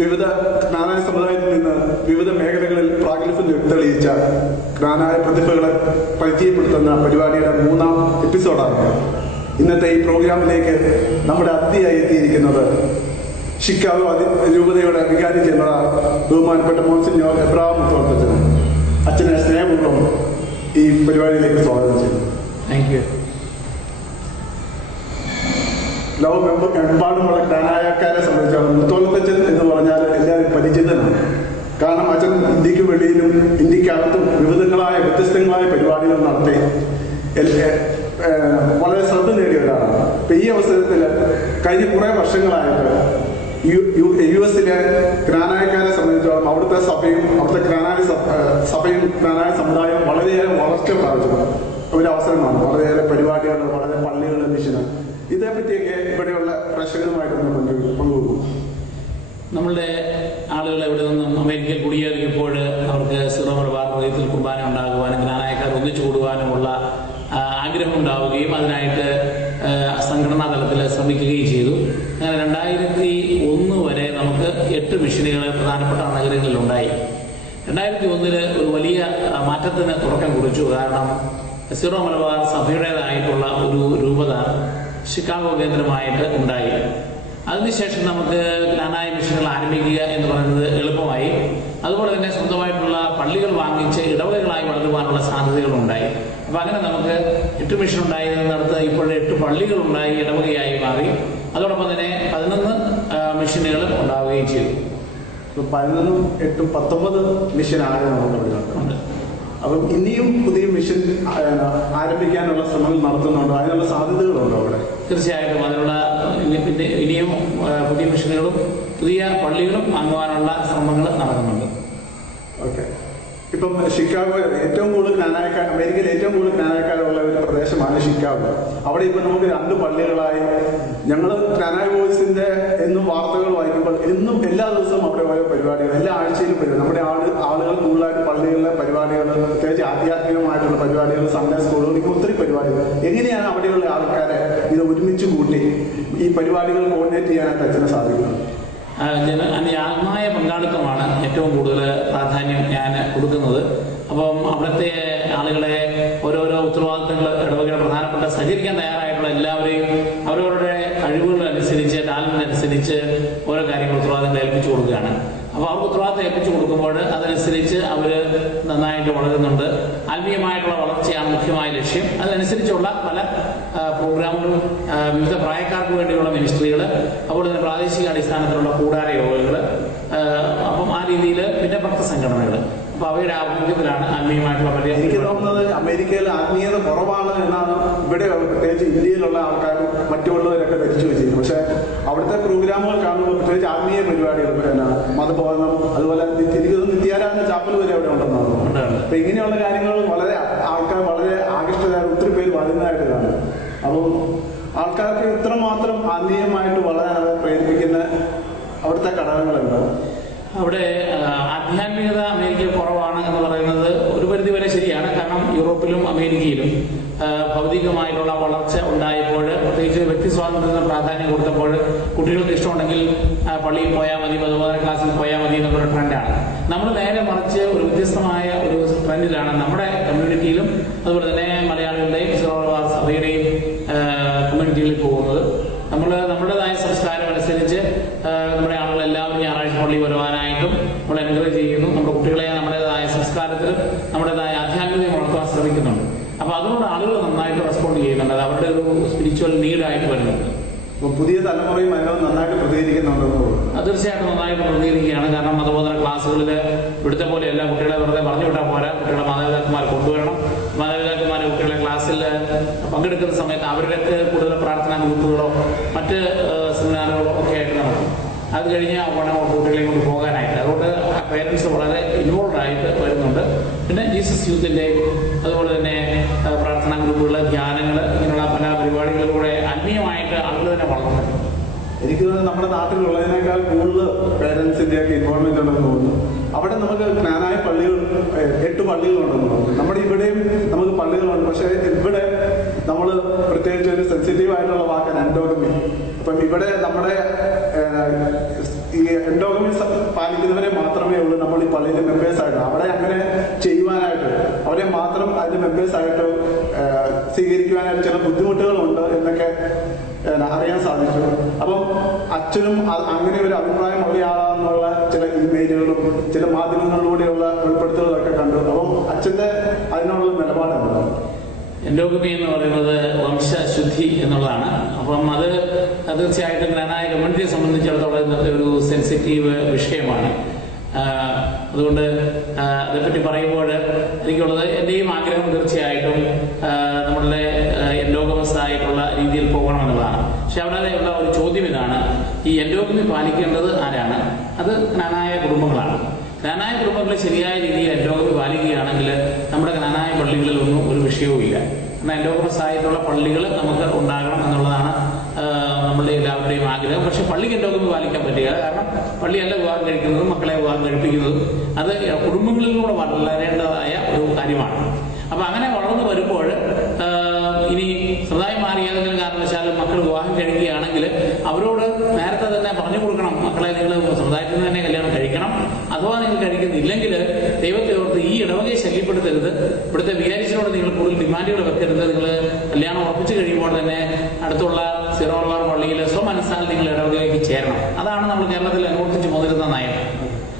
വിവിധ ജ്ഞാനായ സമുദായത്തിൽ നിന്ന് വിവിധ മേഖലകളിൽ പ്രാഗൽഭ്യം തെളിയിച്ച ജ്ഞാനായ പ്രതിഭകളെ പരിചയപ്പെടുത്തുന്ന പരിപാടിയുടെ 3ാം എപ്പിസോഡാണ്. ഇന്നത്തെ ഈ പ്രോഗ്രാമിലേക്ക് നമ്മുടെ അതിഥിയായി എത്തിയിരിക്കുന്നത് ഷിക്കാഗോ രൂപതയുടെ വികാരി ജനറൽ ബഹുമാനപ്പെട്ട മോൺസിഞ്ഞോർ എബ്രഹാം മുത്തോളത്തച്ഛൻ. അച്ഛനെ സ്നേഹപൂർവ്വം ഈ പരിപാടിയിലേക്ക് സ്വാഗതം ചെയ്യുന്നു. Thank you. ലോകമെമ്പാടുമുള്ള ജ്ഞാനായക്കാരെ സംബന്ധിച്ചാണ് മുത്തോളത്തച്ഛൻ എന്ന് പറഞ്ഞാൽ എല്ലാവരും പരിചിതനാണ്. കാരണം അച്ഛൻ ഇന്ത്യക്ക് വെളിയിലും ഇന്ത്യക്കകത്തും വ്യത്യസ്തങ്ങളായ പരിപാടികൾ നടത്തി വളരെ ശ്രദ്ധ നേടിയ ഒരാളാണ്. അപ്പൊ ഈ അവസരത്തിൽ കഴിഞ്ഞ കുറെ വർഷങ്ങളായിട്ട് US-ലെ ജ്ഞാനായക്കാരെ സംബന്ധിച്ചോളം അവിടുത്തെ സഭയും അവിടുത്തെ സഭയും ജ്ഞാനായ സമുദായവും വളരെയേറെ വളർച്ച പ്രാപിച്ചു ഒരു അവസരമാണ്. വളരെയേറെ പരിപാടികൾ, വളരെ പള്ളികൾ, മിഷന്, ഇതേപ്പറ്റിയൊക്കെ ഇവിടെയുള്ള പ്രേക്ഷകരുമായിട്ടൊന്ന് പങ്കുവെക്കും. നമ്മളുടെ ആളുകൾ ഇവിടെ നിന്നും അമേരിക്കയിൽ കുടിയേറിയപ്പോൾ അവർക്ക് സീറോ മലബാർ ഹൃദയത്തിൽ കുർബാന ഉണ്ടാകുവാനും ജ്ഞാനായക്കാർ ഒന്നിച്ചു കൂടുവാനുമുള്ള ആഗ്രഹം ഉണ്ടാവുകയും അതിനായിട്ട് സംഘടനാ തലത്തിൽ ശ്രമിക്കുകയും ചെയ്തു. അങ്ങനെ 2001 വരെ നമുക്ക് 8 മിഷനുകൾ പ്രധാനപ്പെട്ട നഗരങ്ങളിലുണ്ടായി. 2001 ഒരു വലിയ മാറ്റത്തിന് തുടക്കം കുറിച്ചു. കാരണം സീറോ മലബാർ സഭയുടേതായിട്ടുള്ള ഒരു രൂപത ഷിക്കാഗോ കേന്ദ്രമായിട്ട് ഉണ്ടായി. അതിനുശേഷം നമുക്ക് ജ്ഞാനായ മിഷനുകൾ ആരംഭിക്കുക എന്ന് പറയുന്നത് എളുപ്പമായി. അതുപോലെ തന്നെ സ്വന്തമായിട്ടുള്ള പള്ളികൾ വാങ്ങിച്ച് ഇടവകകളായി വളരുവാനുള്ള സാധ്യതകളുണ്ടായി. അപ്പൊ അങ്ങനെ നമുക്ക് 8 മിഷൻ ഉണ്ടായിരുന്നിടത്ത് ഇപ്പോൾ 8 പള്ളികളുണ്ടായി, ഇടവകയായി മാറി. അതോടൊപ്പം തന്നെ 11 മിഷനുകളും ഉണ്ടാവുകയും ചെയ്തു. 11, 8, 19 മിഷനാണ് നമുക്ക്. അപ്പം ഇനിയും പുതിയ മിഷൻ ആരംഭിക്കാനുള്ള ശ്രമങ്ങൾ നടത്തുന്നുണ്ടോ? അതിനുള്ള സാധ്യതകളുണ്ടോ അവിടെ? തീർച്ചയായിട്ടും അതിനുള്ള ഇനിയും പുതിയ മിഷനുകളും പുതിയ പള്ളികളും വാങ്ങുവാനുള്ള ശ്രമങ്ങൾ നടക്കുന്നുണ്ട്. ഓക്കെ. ഇപ്പം ഷിക്കാഗോ ഏറ്റവും കൂടുതൽ ജ്ഞാനായക്കാർ, അമേരിക്കയിൽ ഏറ്റവും കൂടുതൽ ജ്ഞാനായക്കാരുള്ള ഒരു പ്രദേശമാണ് ഷിക്കാഗോ. അവിടെ ഇപ്പൊ നമുക്ക് 2 പള്ളികളായി. ഞങ്ങൾ ജ്ഞാനായ വോയിസിന്റെ എന്നും വാർത്തകൾ വായിക്കുമ്പോൾ എന്നും എല്ലാ ദിവസവും അവിടെ ഓരോ പരിപാടികൾ, എല്ലാ ആഴ്ചയിലും പരിപാടി. നമ്മുടെ ആളുകൾ കൂടുതലായിട്ട് പള്ളികളിലെ പരിപാടികൾ, പ്രത്യേകിച്ച് ആധ്യാത്മികമായിട്ടുള്ള പരിപാടികൾ, സൺഡേ സ്കൂളുകൾ, ഇങ്ങനെ ഒത്തിരി പരിപാടികൾ. എങ്ങനെയാണ് അവിടെയുള്ള ആൾക്കാരെ ഇത് ഒരുമിച്ച് കൂട്ടി ഈ പരിപാടികൾ കോർഡിനേറ്റ് ചെയ്യാനായിട്ട് അച്ഛന് സാധിക്കുന്നത്? ആത്മായ പങ്കാളിത്തമാണ് ഏറ്റവും കൂടുതൽ പ്രാധാന്യം ഞാൻ കൊടുക്കുന്നത്. അപ്പം അവിടുത്തെ ആളുകളെ ഓരോരോ ഉത്തരവാദിത്തങ്ങൾ, ഇടവകയുടെ പ്രധാനപ്പെട്ട സഹകരിക്കാൻ തയ്യാറായിട്ടുള്ള എല്ലാവരെയും അവരവരുടെ കഴിവുകളനുസരിച്ച്, ടാലന്റിനനുസരിച്ച് ഓരോ കാര്യങ്ങൾ ഉത്തരവാദിത്തങ്ങൾ ഏൽപ്പിച്ചു കൊടുക്കുകയാണ്. അപ്പോൾ അവർക്ക് ഉത്തരവാദിത്തം ഏൽപ്പിച്ചു കൊടുക്കുമ്പോൾ അതനുസരിച്ച് അവർ നന്നായിട്ട് വളരുന്നുണ്ട്. ആത്മീയമായിട്ടുള്ള വളർച്ചയാണ് മുഖ്യമായ ലക്ഷ്യം. അതനുസരിച്ചുള്ള പല പ്രോഗ്രാമുകളും, വിവിധ പ്രായക്കാർക്ക് വേണ്ടിയുള്ള മിനിസ്ട്രികൾ, അതുപോലെ തന്നെ പ്രാദേശിക അടിസ്ഥാനത്തിലുള്ള കൂടാര യോഗങ്ങൾ, അപ്പം ആ രീതിയിൽ പിന്നെ ഭക്ത സംഘടനകൾ. അപ്പൊ അവയുടെ ആഭിമുഖ്യത്തിലാണ് ആത്മീയമായിട്ടുള്ള വലിയ. എനിക്ക് തോന്നുന്നത് അമേരിക്കയിൽ ആത്മീയത കുറവാണ് എന്നാണ് ഇവിടെ പ്രത്യേകിച്ച് ഇന്ത്യയിലുള്ള ആൾക്കാരും മറ്റുള്ളവരൊക്കെ ധരിച്ചു വെച്ചിരിക്കുന്നത്. പക്ഷെ അവിടുത്തെ പ്രോഗ്രാമുകൾ കാണുമ്പോൾ പ്രത്യേകിച്ച് ആത്മീയ പരിപാടികൾ, പിന്നെ മതബോധനം, അതുപോലെ നിത്യാരാധന ചാപ്പൽ വരെ അവിടെ ഉണ്ടെന്നാണ്. അപ്പൊ ഇങ്ങനെയുള്ള കാര്യങ്ങൾ വളരെ ആൾക്കാർ വളരെ ആകൃഷ്ടരായ ഒത്തിരി പേര് വരുന്നതായിട്ട് കാണും. അപ്പം ആൾക്കാർക്ക് ഇത്രമാത്രം ആത്മീയമായിട്ട് വളരാൻ അവരെ പ്രേരിപ്പിക്കുന്ന അവിടുത്തെ ഘടകങ്ങളുണ്ട്. അവിടെ ആധ്യാത്മികത അമേരിക്കയിൽ കുറവാണ് എന്ന് പറയുന്നത് ഒരു പരിധി വരെ ശരിയാണ്. കാരണം യൂറോപ്പിലും അമേരിക്കയിലും ഭൗതികമായിട്ടുള്ള വളർച്ച ഉണ്ടായപ്പോൾ, പ്രത്യേകിച്ച് വ്യക്തി സ്വാതന്ത്ര്യത്തിന് പ്രാധാന്യം കൊടുത്തപ്പോൾ, കുട്ടികൾക്ക് ഇഷ്ടമുണ്ടെങ്കിൽ പള്ളിയിൽ പോയാൽ മതി, മതബോധന ക്ലാസ്സിൽ പോയാൽ മതി എന്നൊരു ട്രെൻഡാണ്. നമ്മൾ നേരെ മറിച്ച് ഒരു വ്യത്യസ്തമായ ഒരു ട്രെൻഡിലാണ് നമ്മുടെ കമ്മ്യൂണിറ്റിയിലും അതുപോലെ തന്നെ മലയാളികളുടെയും സഭയുടെയും കമ്മ്യൂണിറ്റിയിൽ പോകുന്നത്. നമ്മുടേതായ സംസ്കാരം അനുസരിച്ച് നമ്മുടെ ആളുകൾ എല്ലാവരും ഞായറാഴ്ച പള്ളി വരുവാനായിട്ടും നമ്മൾ എൻകറേജ് ചെയ്യുന്നു. നമ്മുടെ കുട്ടികളെ നമ്മുടേതായ സംസ്കാരത്തിൽ നമ്മുടേതായ ആധ്യാത്മികത വളർത്താൻ ശ്രമിക്കുന്നുണ്ട്. അപ്പൊ അതിനോട് ആളുകൾ നന്നായിട്ട് റെസ്പോണ്ട് ചെയ്യുന്നുണ്ട്. അത് അവരുടെ ഒരു സ്പിരിച്വൽ നീഡായിട്ട് വരുന്നുണ്ട്. പുതിയ തലമുറയും അതിനോട് നന്നായിട്ട് പ്രതികരിക്കുന്നുണ്ടെന്ന് തീർച്ചയായിട്ടും നന്നായിട്ട് പ്രതികരിക്കുകയാണ്. കാരണം മതബോധന ക്ലാസ്സുകളിൽ ഇവിടുത്തെ പോലെ എല്ലാ കുട്ടികളെ വെറുതെ പറഞ്ഞു വിട്ടാൽ പോരാ. കുട്ടികളെ മാതാപിതാക്കന്മാർ കൊണ്ടുവരണം. മാതാപിതാക്കന്മാരെ കുട്ടികളെ ക്ലാസ്സിൽ പങ്കെടുക്കുന്ന സമയത്ത് അവർക്ക് കൂടുതൽ പ്രാർത്ഥനാ ഗ്രൂപ്പുകളോ മറ്റ് സെമിനാറുകളോ ഒക്കെ ആയിട്ട് നടക്കും. അത് കഴിഞ്ഞ് വേണം കുട്ടികളെയും കൊണ്ട് പോകാനായിട്ട്. അതുകൊണ്ട് പേരൻസ് വളരെ ഇൻവോൾവ് ആയിട്ട് വരുന്നുണ്ട്. പിന്നെ ജീസസ് യൂത്തിന്റെ അതുപോലെ തന്നെ പ്രാർത്ഥനാ ഗ്രൂപ്പുകൾ, ധ്യാനങ്ങൾ, ഇങ്ങനെയുള്ള പല പരിപാടികളിലൂടെ ആത്മീയമായിട്ട് ആളുകൾ തന്നെ വളർന്നു. എനിക്ക് തോന്നുന്നു നമ്മുടെ നാട്ടിലുള്ളതിനേക്കാൾ കൂടുതൽ പേരൻസിന്റെ ഒക്കെ ഇൻവോൾവ്മെന്റ് ഉണ്ടെന്ന് തോന്നുന്നു. അവിടെ നമുക്ക് ജ്ഞാനായ പള്ളികൾ 8 പള്ളികളുണ്ടെന്ന് തോന്നുന്നു. നമ്മുടെ ഇവിടെയും നമുക്ക് പള്ളികളുണ്ട്. പക്ഷെ ഇവിടെ നമ്മൾ പ്രത്യേകിച്ച് ഒരു സെൻസിറ്റീവ് ആയിട്ടുള്ള വാക്കാണ് എൻഡോഗമി. അപ്പം ഇവിടെ നമ്മുടെ ഈ എൻഡോഗമി പാലിക്കുന്നവരെ മാത്രമേ ഉള്ളൂ നമ്മൾ ഈ പള്ളിയിലെ മെമ്പേഴ്സായിട്ട്. അവിടെ അങ്ങനെ ചെയ്യുവാനായിട്ട് അവരെ മാത്രം അതിന്റെ മെമ്പേഴ്സായിട്ട് സ്വീകരിക്കുവാനായിട്ട് ചില ബുദ്ധിമുട്ടുകളുണ്ട് എന്നൊക്കെ അറിയാൻ സാധിച്ചു. അപ്പം അച്ഛനും അങ്ങനെ ഒരു അഭിപ്രായമുള്ള ആളാണെന്നുള്ള ചില ഇമെയിലുകളും ചില മാധ്യമങ്ങളിലൂടെയുള്ള വെളിപ്പെടുത്തലുകളൊക്കെ കണ്ടു. അപ്പം അച്ഛന്റെ അതിനുള്ള നിലപാടെന്താണ്? എൻഡോഗമി എന്ന് പറയുന്നത് വംശശുദ്ധി എന്നുള്ളതാണ്. അപ്പം അത് തീർച്ചയായിട്ടും ജ്ഞാനായ കമ്മ്യൂണിറ്റിയെ സംബന്ധിച്ചിടത്തോളം ഇന്നത്തെ ഒരു സെൻസിറ്റീവ് വിഷയമാണ്. അതുകൊണ്ട് അതേപ്പറ്റി പറയുമ്പോൾ എനിക്കുള്ളത് എന്റെയും ആഗ്രഹം തീർച്ചയായിട്ടും നമ്മളുടെ എൻഡോഗമസ് ആയിട്ടുള്ള രീതിയിൽ പോകണമെന്നുള്ളതാണ്. പക്ഷെ അവിടെ ഉള്ള ഒരു ചോദ്യം ഇതാണ്, ഈ എൻഡോഗമി പാലിക്കേണ്ടത് ആരാണ്? അത് ജ്ഞാനായ കുടുംബങ്ങളാണ്. ജ്ഞാനായ കുടുംബങ്ങളെ ശരിയായ രീതിയിൽ എൻഡോഗമി പാലിക്കുകയാണെങ്കിൽ നമ്മുടെ ജ്ഞാനായ പള്ളികളിലൊന്നും ഒരു വിഷയവും ഇല്ല. എന്നാൽ എൻഡോഗമസ് ആയിട്ടുള്ള പള്ളികൾ നമുക്ക് ഉണ്ടാകണം എന്നുള്ളതാണ് നമ്മളുടെ എല്ലാവരുടെയും ആഗ്രഹം. പക്ഷെ പള്ളിക്ക് എൻഡോഗമി പാലിക്കാൻ പറ്റുക, കാരണം പള്ളിയല്ല വിവാഹം കഴിക്കുന്നതും മക്കളെ വിവാഹം കഴിപ്പിക്കുന്നതും അത് കുടുംബങ്ങളിലൂടെ വളരേണ്ടതായ ഒരു കാര്യമാണ്. അപ്പൊ അങ്ങനെ വളർന്നു വരുമ്പോൾ ഇനി സമുദായം മാറി ഏതെങ്കിലും കാരണവശാലും മക്കൾ വിവാഹം കഴിക്കുകയാണെങ്കിൽ അവരോട് നേരത്തെ തന്നെ പറഞ്ഞു കൊടുക്കണം, മക്കളെ നിങ്ങൾ സമുദായത്തിൽ നിന്ന് തന്നെ കല്യാണം കഴിക്കണം. അഥവാ നിങ്ങൾ കഴിക്കുന്നില്ലെങ്കിൽ ദൈവത്തെ ഓർത്ത് ഈ ഇടവകയെ ശല്യപ്പെടുത്തരുത്, ഇവിടുത്തെ വികാരിച്ചിനോട് നിങ്ങൾ കൂടുതൽ ഡിമാൻഡുകൾ വെക്കരുത്. നിങ്ങൾ കല്യാണം ഉറപ്പിച്ചു കഴിയുമ്പോൾ തന്നെ അടുത്തുള്ള സീറോ മലബാർ പള്ളിയിൽ സ്വമനസ്സാൽ നിങ്ങൾ ഇടവകയിലേക്ക് ചേരണം. അതാണ് നമ്മൾ കേരളത്തിൽ അനുവർത്തിച്ച് പോന്നിരുന്ന നയം.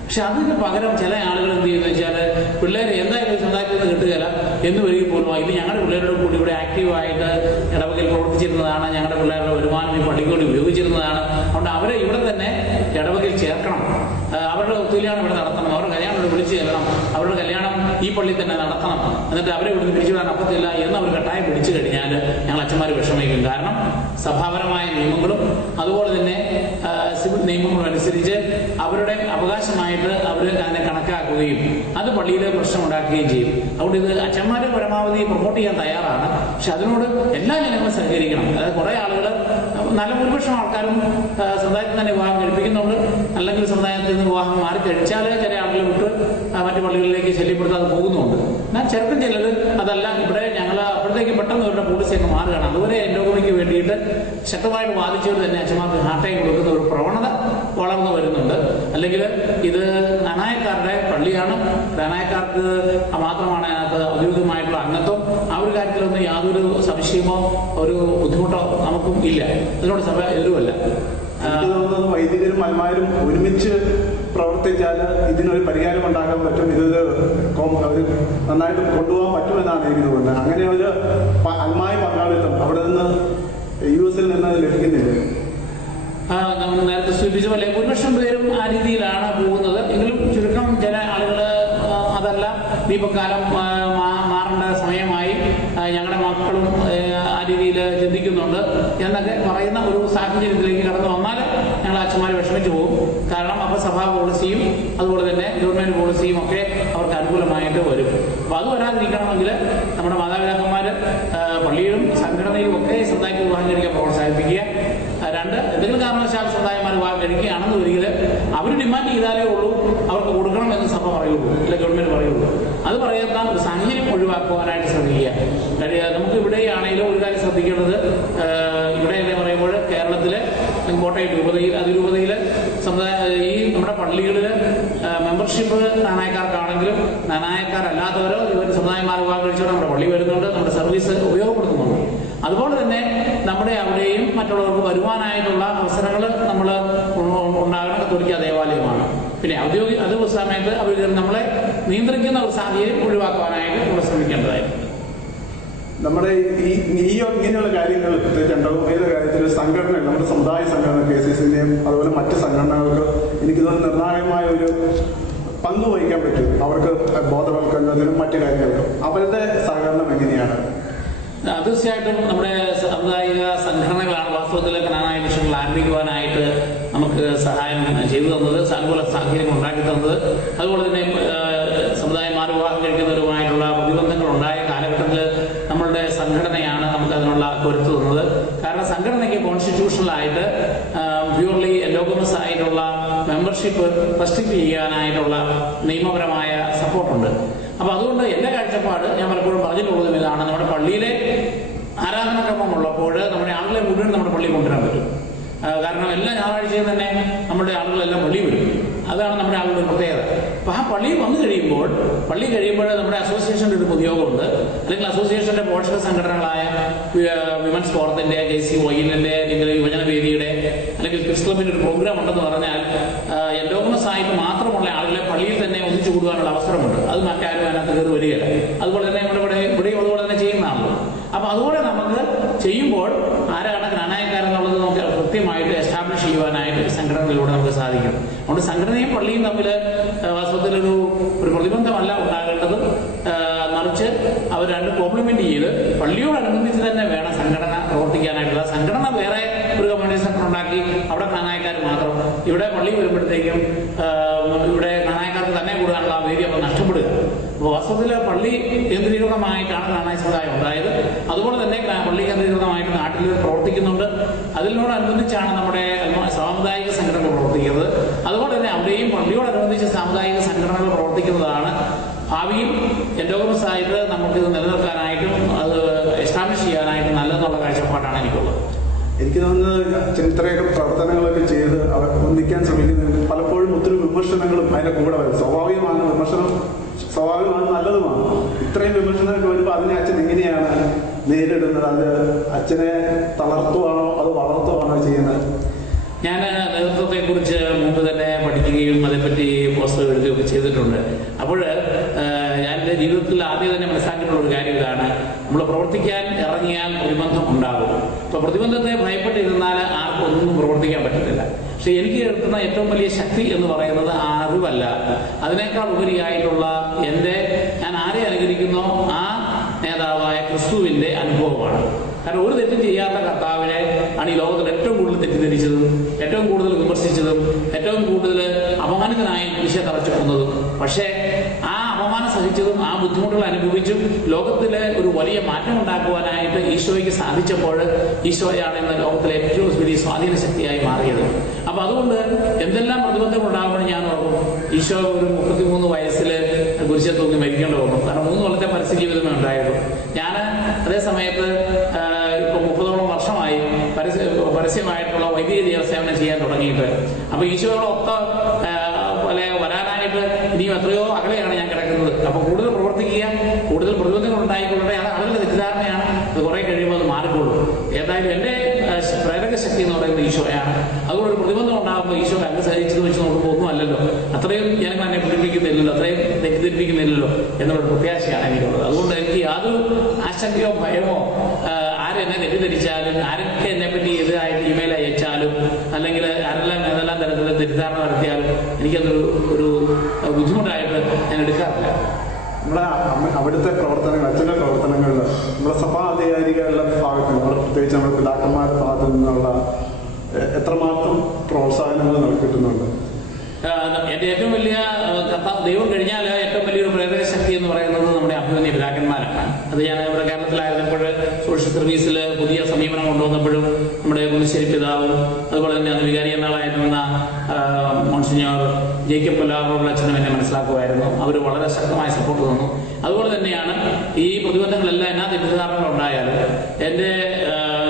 പക്ഷെ അതിന് പകരം ചില ആളുകൾ എന്ത് ചെയ്യുന്നത് വെച്ചാൽ പിള്ളേരെ എന്തായാലും സമുദായത്തിൽ നിന്ന് കിട്ടുകയില്ല എന്ന് വരിക പോലും ഇത് ഞങ്ങളുടെ പിള്ളേരോട് കൂടി ഇവിടെ ആക്റ്റീവായിട്ട് ഇടവകയിൽ പ്രവർത്തിച്ചിരുന്നതാണ്, ഞങ്ങളുടെ പിള്ളേരുടെ വരുമാനം ഈ പള്ളിക്ക് വേണ്ടി ഉപയോഗിച്ചിരുന്നതാണ്. അതുകൊണ്ട് അവരെ ഇവിടെ തന്നെ ഇടവകയിൽ ചേർക്കണം, അവരുടെ ഒത്തുകല്യാണം ഇവിടെ നടത്തണം, അവരുടെ കല്യാണം ഇവിടെ വിളിച്ചു ചെല്ലണം, അവരുടെ കല്യാണം ഈ പള്ളിയിൽ തന്നെ നടത്തണം, എന്നിട്ട് അവരെ ഇവിടുന്ന് പിരിച്ചുവിടാൻ ഒക്കത്തില്ല എന്ന് അവർ കട്ടായം പിടിച്ചു കഴിഞ്ഞാൽ ഞങ്ങൾ അച്ഛന്മാർ വിഷമിക്കും. കാരണം സഭാപരമായ നിയമങ്ങളും അതുപോലെ തന്നെ സിവിൽ നിയമങ്ങളും അനുസരിച്ച് അവരുടെ അവകാശമായിട്ട് അവർ അതിനെ കണക്കാക്കുകയും അത് പള്ളിയിലെ പ്രശ്നം ഉണ്ടാക്കുകയും ചെയ്യും. അതുകൊണ്ട് ഇത് അച്ഛന്മാരെ പരമാവധി പ്രൊമോട്ട് ചെയ്യാൻ തയ്യാറാണ്. പക്ഷെ അതിനോട് എല്ലാ ജനങ്ങളും സഹകരിക്കണം. അതായത് കുറെ ആളുകൾ, നല്ല ഭൂരിപക്ഷം ആൾക്കാരും സമുദായത്തിൽ തന്നെ വിവാഹം കഴിപ്പിക്കുന്നുണ്ട്. അല്ലെങ്കിൽ സമുദായത്തിൽ നിന്ന് വിവാഹം മാറി കഴിച്ചാൽ ചില ആളുകൾ വിട്ട് മറ്റു പള്ളികളിലേക്ക് ശല്യപ്പെടുത്താതെ പോകുന്നുണ്ട്. എന്നാൽ ചെറുപ്പം ചിലത് അതല്ല, ഇവിടെ ഞങ്ങൾ അപ്പോഴത്തേക്ക് പെട്ടെന്ന് ഇവരുടെ പോളിസി അങ്ങ് മാറുകയാണ്. അതുവരെ എൻഡോഗമിക്ക് വേണ്ടിയിട്ട് ശക്തമായിട്ട് വാദിച്ചവർ തന്നെ അച്ഛന്മാർക്ക് ഹാർട്ട് ടൈം കൊടുക്കുന്ന ഒരു പ്രവണത വളർന്നു വരുന്നുണ്ട്. അല്ലെങ്കിൽ ഇത് ജ്ഞാനായക്കാരുടെ പള്ളിയാണ്, ജ്ഞാനായക്കാർക്ക് മാത്രമാണ് അതിനകത്ത് ഔദ്യോഗികമായിട്ടുള്ള അംഗത്വം. ആ ഒരു കാര്യത്തിലൊന്നും യാതൊരു സംശയമോ ഒരു ബുദ്ധിമുട്ടോ നമുക്കും ഇല്ല. ഇതിനോട് സഭ എതിരുമല്ല. എനിക്ക് തോന്നുന്നത് വൈദികരും അൽമാരും ഒരുമിച്ച് പ്രവർത്തിച്ചാൽ ഇതിനൊരു പരിഹാരം ഉണ്ടാക്കാൻ പറ്റും, ഇത് നന്നായിട്ട് കൊണ്ടുപോകാൻ പറ്റുമെന്നാണ് എനിക്ക് തോന്നുന്നത്. അങ്ങനെ ഒരു അൽമായ പങ്കാളിത്തം അവിടെ നിന്ന് US നിന്ന് ലഭിക്കുന്നില്ല. നമ്മൾ നേരത്തെ സൂചിപ്പിച്ച പോലെ ഭൂരിപക്ഷം പേരും ആ രീതിയിലാണ് പോകുന്നത്. എങ്കിലും ചുരുക്കം ചില ആളുകൾ അതല്ല, ദീപക്കാലം മാറേണ്ട സമയമായി, ഞങ്ങളുടെ മക്കളും ആ രീതിയിൽ ചിന്തിക്കുന്നുണ്ട് എന്നൊക്കെ പറയുന്ന ഒരു സാഹചര്യത്തിലേക്ക് കടന്നു വന്നാൽ ഞങ്ങൾ അച്ഛന്മാർ വിഷമിച്ചു പോകും. കാരണം അപ്പോൾ സഭാ പോളിസിയും അതുപോലെ തന്നെ ഗവൺമെന്റ് പോളിസിയും ഒക്കെ അവർക്ക് അനുകൂലമായിട്ട് വരും. അപ്പൊ അത് വരാതിരിക്കണമെങ്കിൽ നമ്മുടെ മാതാപിതാക്കന്മാർ പള്ളിയിലും സംഘടനയിലും ഒക്കെ സമുദായത്തിൽ വിവാഹം കഴിക്കാൻ പ്രോത്സാഹിപ്പിക്കുക. രണ്ട്, എന്തെങ്കിലും കാരണവശാൽ സമുദായന്മാർ വിവാഹം കഴിക്കുകയാണെന്ന് ഒരിക്കൽ അവർ ഡിമാൻഡ് ചെയ്താലേ ഉള്ളൂ അവർക്ക് കൊടുക്കണം എന്ന് സഭ പറയുള്ളൂ, അല്ലെ ഗവൺമെന്റ് പറയുള്ളൂ. അത് പറയുന്ന ഒരു സാഹചര്യം ഒഴിവാക്കുവാനായിട്ട് ശ്രദ്ധിക്കുക. നമുക്ക് ഇവിടെയാണെങ്കിലും ഒരു കാര്യം ശ്രദ്ധിക്കേണ്ടത്, ഇവിടെ എന്ന് പറയുമ്പോൾ കേരളത്തിലെ കോട്ടയം രൂപതയിൽ അതിരൂപതയിൽ ഈ നമ്മുടെ പള്ളികളിൽ മെമ്പർഷിപ്പ് നാണയക്കാർക്കാണെങ്കിലും നാണയക്കാരല്ലാത്തവരോ ഇവർ സമുദായന്മാർ വിവാഹം കഴിച്ചോ നമ്മുടെ പള്ളി വരുന്നുണ്ട്, നമ്മുടെ സർവീസ് ഉപയോഗപ്പെടുത്തുന്നുണ്ട്. അതുപോലെ തന്നെ നമ്മുടെ അവിടെയും മറ്റുള്ളവർക്ക് വരുവാനായിട്ടുള്ള അവസരങ്ങൾ നമ്മൾ ഉണ്ടാകണം. കത്തോലിക്ക ദേവാലയമാണ്. പിന്നെ ഔദ്യോഗിക അത് സമയത്ത് അവർ നമ്മളെ നിയന്ത്രിക്കുന്ന ഒരു സാഹചര്യം ഒഴിവാക്കുവാനായിട്ട് നമ്മൾ ശ്രമിക്കേണ്ടതായിരുന്നു. നമ്മുടെ ഈ ഇങ്ങനെയുള്ള കാര്യങ്ങൾ, എൻഡോഗമിയുടെ കാര്യത്തിൽ സംഘടന, നമ്മുടെ സമുദായ സംഘടന KCCന്റെയും അതുപോലെ മറ്റ് സംഘടനകൾക്ക് എനിക്ക് തോന്നുന്നു നിർണായകമായ ഒരു പങ്ക് വഹിക്കാൻ പറ്റും. അവർക്ക് ബോധവൽക്കരണത്തിനും മറ്റു കാര്യങ്ങൾക്കും അവരുടെ സഹകരണം എങ്ങനെയാണ്? തീർച്ചയായിട്ടും നമ്മുടെ സാമുദായിക സംഘടനകളാണ് വാസ്തവത്തിൽ ജ്ഞാനായ മിഷനുകൾ ആരംഭിക്കുവാനായിട്ട് നമുക്ക് സഹായം ചെയ്തു തന്നത്, സാനുകൂല സാഹചര്യങ്ങൾ ഉണ്ടാക്കി തന്നത്. അതുപോലെ തന്നെ സമുദായന്മാർ വിവാഹം കഴിക്കുന്നവരുമായിട്ടുള്ള പ്രതിബന്ധങ്ങൾ ഉണ്ടായ കാലഘട്ടത്തിൽ നമ്മളുടെ സംഘടനയാണ് നമുക്ക് അതിനുള്ള കരുത്ത് തന്നത്. കാരണം സംഘടനയ്ക്ക് കോൺസ്റ്റിറ്റ്യൂഷണലായിട്ട് പ്യൂർലി എൻഡോഗമസ് ആയിട്ടുള്ള മെമ്പർഷിപ്പ് റെസ്ട്രിക്ട് ചെയ്യാനായിട്ടുള്ള നിയമപരമായ സപ്പോർട്ടുണ്ട്. അപ്പൊ അതുകൊണ്ട് എന്റെ കാഴ്ചപ്പാട് ഞാൻ പലപ്പോഴും പറഞ്ഞിട്ടുള്ളതും ഇതാണ്, നമ്മുടെ പള്ളിയിലെ ആരാധനാക്രമം ഉള്ളപ്പോൾ നമ്മുടെ ആളുകളെ മുഴുവൻ നമ്മുടെ പള്ളിയിൽ കൊണ്ടുവരാൻ പറ്റും. കാരണം എല്ലാ ഞായറാഴ്ചയും തന്നെ നമ്മുടെ ആളുകളെല്ലാം പള്ളി വരും. അതാണ് നമ്മുടെ ആളുകളുടെ പ്രത്യേകത. അപ്പൊ ആ പള്ളി വന്നു കഴിയുമ്പോൾ നമ്മുടെ അസോസിയേഷന്റെ ഒരു പൊതുയോഗമുണ്ട്, അല്ലെങ്കിൽ അസോസിയേഷന്റെ പോഷക സംഘടനകളായ വിമൻസ് ഫോറത്തിന്റെ, JCOILന്റെ, അല്ലെങ്കിൽ യുവജന വേദിയുടെ, അല്ലെങ്കിൽ ക്രിസ് ക്ലബിന്റെ ഒരു പ്രോഗ്രാം ഉണ്ടെന്ന് പറഞ്ഞാൽ എൻഡോഗമസ് ആയിട്ട് മാത്രമുള്ള ആളുകളെ പള്ളിയിൽ തന്നെ ഒന്നിച്ചു കൂടുവാനുള്ള അവസരമുണ്ട്. അത് മറ്റാരും അതിനകത്ത് കയറി വരികയില്ല. അതുപോലെ തന്നെ ഇവിടെയും അതുപോലെ തന്നെ ചെയ്യുന്നതാണല്ലോ. അപ്പൊ അതുപോലെ നമുക്ക് ചെയ്യുമ്പോൾ ആരാണ് ജ്ഞാനായക്കാരെന്നുള്ളത് നമുക്ക് കൃത്യമായിട്ട് എസ്റ്റാബ്ലിഷ് ചെയ്യുവാനായിട്ട് സംഘടനകളിലൂടെ നമുക്ക് സാധിക്കും. അതുകൊണ്ട് സംഘടനയും പള്ളിയും തമ്മിൽ വാസ്തവത്തിലൊരു പ്രതിബന്ധമല്ല ഉണ്ടാകേണ്ടത്, മറിച്ച് അവർ രണ്ട് കോംപ്ലിമെന്റ് ചെയ്ത് പള്ളിയോടനുബന്ധിച്ച് തന്നെ വേണം സംഘടന പ്രവർത്തിക്കാനായിട്ടുള്ള. സംഘടന വേറെ ഒരു കമ്മ്യൂണിറ്റി സെന്റർ ഉണ്ടാക്കി അവിടെ ജ്ഞാനായക്കാർ മാത്രം, ഇവിടെ പള്ളി വരുമ്പോഴത്തേക്കും ഇവിടെ ജ്ഞാനായക്കാർക്ക് തന്നെ കൂടാനുള്ള വേദി അപ്പോൾ നഷ്ടപ്പെടുക. അപ്പോൾ വാസ്തവത്തിൽ പള്ളി കേന്ദ്രീകൃതമായിട്ടാണ് ജ്ഞാനായ സമുദായം ഉണ്ടായത്. അതുപോലെ തന്നെ പള്ളി കേന്ദ്രീകൃതമായിട്ട് നാട്ടിൽ പ്രവർത്തിക്കുന്നുണ്ട്. അതിനോടനുബന്ധിച്ചാണ് നമ്മുടെ സാമുദായിക സംഘടനകൾ പ്രവർത്തിക്കുന്നത്. അതുകൊണ്ട് തന്നെ അവിടെയും പള്ളിയോടനുബന്ധിച്ച് സാമുദായിക സംഘടനകൾ പ്രവർത്തിക്കുന്നതാണ് ഭാവിയിൽ എൻഡോഗമസ് ആയിട്ട് നമുക്കിത് നിലനിർത്താനായിട്ടും അത് എസ്റ്റാബ്ലിഷ് ചെയ്യാനായിട്ടും നല്ലതെന്നുള്ള കാഴ്ചപ്പാടാണ് എനിക്കുള്ളത്. എനിക്ക് തോന്നുന്നത് ഇത്രയൊക്കെ പ്രവർത്തനങ്ങളൊക്കെ ചെയ്ത് അവർ ഒന്നിക്കാൻ ശ്രമിക്കുന്നത് പലപ്പോഴും ഒത്തിരി വിമർശനങ്ങളും അതിന്റെ കൂടെ വരും. സ്വാഭാവികമാണ്, സ്വാഭാവികമാണ്, നല്ലതുമാണ്. ഇത്രയും വിമർശനമൊക്കെ വരുമ്പോൾ അതിനെ അച്ഛൻ എങ്ങനെയാണ് നേരിടുന്നത്? അത് അച്ഛനെ തളർത്തുവാണോ അത് വളർത്തുവാണോ ചെയ്യുന്നത്? ഞാൻ നേതൃത്വത്തെക്കുറിച്ച് മുമ്പ് തന്നെ പഠിക്കുകയും അതേപ്പറ്റി പോസ്റ്റർ എഴുതുകയൊക്കെ ചെയ്തിട്ടുണ്ട്. അപ്പോൾ ഞാൻ എൻ്റെ ജീവിതത്തിൽ ആദ്യം തന്നെ മനസ്സിലാക്കിയിട്ടുള്ള ഒരു കാര്യം ഇതാണ്: നമ്മൾ പ്രവർത്തിക്കാൻ ഇറങ്ങിയാൽ പ്രതിബന്ധം ഉണ്ടാകും. അപ്പോൾ പ്രതിബന്ധത്തെ ഭയപ്പെട്ടിരുന്നാൽ ആർക്കും ഒന്നും പ്രവർത്തിക്കാൻ പറ്റത്തില്ല. പക്ഷെ എനിക്ക് കിട്ടുന്ന ഏറ്റവും വലിയ ശക്തി എന്ന് പറയുന്നത് ആ അറിവല്ല, അതിനേക്കാൾ ഉപരിയായിട്ടുള്ള ഞാൻ ആരെ അനുകരിക്കുന്നോ ആ നേതാവായ ക്രിസ്തുവിന്റെ അനുഭവമാണ്. കാരണം ഒരു തെറ്റും ചെയ്യാത്ത കർത്താവിനെ ആണ് ഈ ലോകത്തിൽ ഏറ്റവും കൂടുതൽ തെറ്റിദ്ധരിച്ചതും, ഏറ്റവും കൂടുതൽ വിമർശിച്ചതും, ഏറ്റവും കൂടുതൽ അപമാനിതനായി കുരിശെ തറച്ചു പോകുന്നതും. പക്ഷേ ആ അപമാനം സഹിച്ചതും ആ ബുദ്ധിമുട്ടുകൾ അനുഭവിച്ചും ലോകത്തിലെ ഒരു വലിയ മാറ്റം ഉണ്ടാക്കുവാനായിട്ട് ഈശോയ്ക്ക് സാധിച്ചപ്പോൾ ഈശോയാണ് ഇന്ന് ലോകത്തിലെ ഏറ്റവും വലിയ സ്വാധീന ശക്തിയായി മാറിയത്. അപ്പൊ അതുകൊണ്ട് എന്തെല്ലാം പ്രതിബന്ധങ്ങൾ ഉണ്ടാകുമ്പോൾ ഞാൻ ഓർക്കും, ഈശോ ഒരു 33 വയസ്സിൽ കുരിശെ തൂങ്ങി മരിക്കേണ്ടി വന്നു. കാരണം 3 കൊല്ലത്തെ പരസ്യ ജീവിതമേ ഉണ്ടായിരുന്നു. ഞാൻ അതേ സമയത്ത് ഇപ്പൊ 30ഓളം വർഷമായി പരസ്യമായിട്ടുള്ള വൈദിക സേവനം ചെയ്യാൻ തുടങ്ങിയിട്ട്. അപ്പൊ ഈശോയോടൊത്ത പോലെ വരാനായിട്ട് ഇനിയും എത്രയോ അകലെയാണ് ഞാൻ കിടക്കുന്നത്. അപ്പൊ കൂടുതൽ പ്രവർത്തിക്കുക, കൂടുതൽ പ്രതിബന്ധങ്ങൾ ഉണ്ടായിക്കൊള്ളട്ടെ. അത് ആളുകളുടെ തെറ്റിദ്ധാരണയാണ്. അത് കുറെ കഴിയുമ്പോൾ അത് മാറിക്കൊള്ളും. ഏതായാലും എന്റെ പ്രേരക ശക്തി എന്ന് പറയുന്നത് ഈശോയാണ്. അതുകൊണ്ട് ഒരു പ്രതിബന്ധം ഉണ്ടാകുമ്പോൾ ഈശോ അങ്ങ് സഹിച്ചത് വെച്ച് നോക്കുമ്പോൾ ഒന്നും അല്ലല്ലോ, അത്രയും ജനങ്ങൾ എന്നെ പിടിപ്പിക്കുന്നില്ലല്ലോ, അത്രയും തെറ്റിദ്ധരിപ്പിക്കുന്നില്ലല്ലോ എന്നുള്ളൊരു പ്രത്യാശയാണ് എനിക്കുള്ളത്. അതുകൊണ്ട് എനിക്ക് യാതൊരു ആശങ്കയോ ഭയമോ, ആരെന്നെ തെറ്റിദ്ധരിച്ചാലും ആരൊക്കെ എന്നെ പറ്റി എതിരായിട്ട് ഇമെയിൽ അയച്ചാലും അല്ലെങ്കിൽ ആരെല്ലാം ഏതെല്ലാം തരത്തിലുള്ള തെറ്റിദ്ധാരണ നടത്തിയാലും എനിക്കതൊരു ബുദ്ധിമുട്ടായിട്ട് ഞാൻ എടുക്കാറില്ല. നമ്മുടെ അവിടുത്തെ പ്രവർത്തനങ്ങൾ, അച്ഛൻ്റെ പ്രവർത്തനങ്ങളിൽ നമ്മുടെ സഭാ അധികാരികളുടെ ഭാഗത്ത് നമ്മൾ പ്രത്യേകിച്ച് നമ്മുടെ പിതാക്കന്മാരുടെ ഭാഗത്തു നിന്നുള്ള എത്രമാത്രം പ്രോത്സാഹനങ്ങൾ നമുക്ക് കിട്ടുന്നുണ്ട്? എന്റെ ഏറ്റവും വലിയ ദൈവം കഴിഞ്ഞാൽ ഏറ്റവും വലിയൊരു പ്രേരക ശക്തി എന്ന് പറയുന്നത് നമ്മുടെ അഭിമന്യ പിതാക്കന്മാരാണ്. അത് ഞാൻ ഇവിടെ കേരളത്തിലായിരുന്നപ്പോൾ സോഷ്യൽ സർവീസിൽ പുതിയ സമീപനം കൊണ്ടുവന്നപ്പോഴും നമ്മുടെ കുന്നിശ്ശേരി പിതാവും അതുപോലെ തന്നെ അന്ന് വികാരി എന്നാളായിരുന്ന മോൺസിഞ്ഞോർ ജേക്കബ് കൊല്ലാറുള്ള അച്ഛനും എന്നെ മനസ്സിലാക്കുമായിരുന്നു. അവർ വളരെ ശക്തമായ സപ്പോർട്ട് തന്നു. അതുപോലെ തന്നെയാണ് ഈ പ്രതിബന്ധങ്ങളെല്ലാം എന്നാ തെറ്റിദ്ധാരണകൾ ഉണ്ടായാലും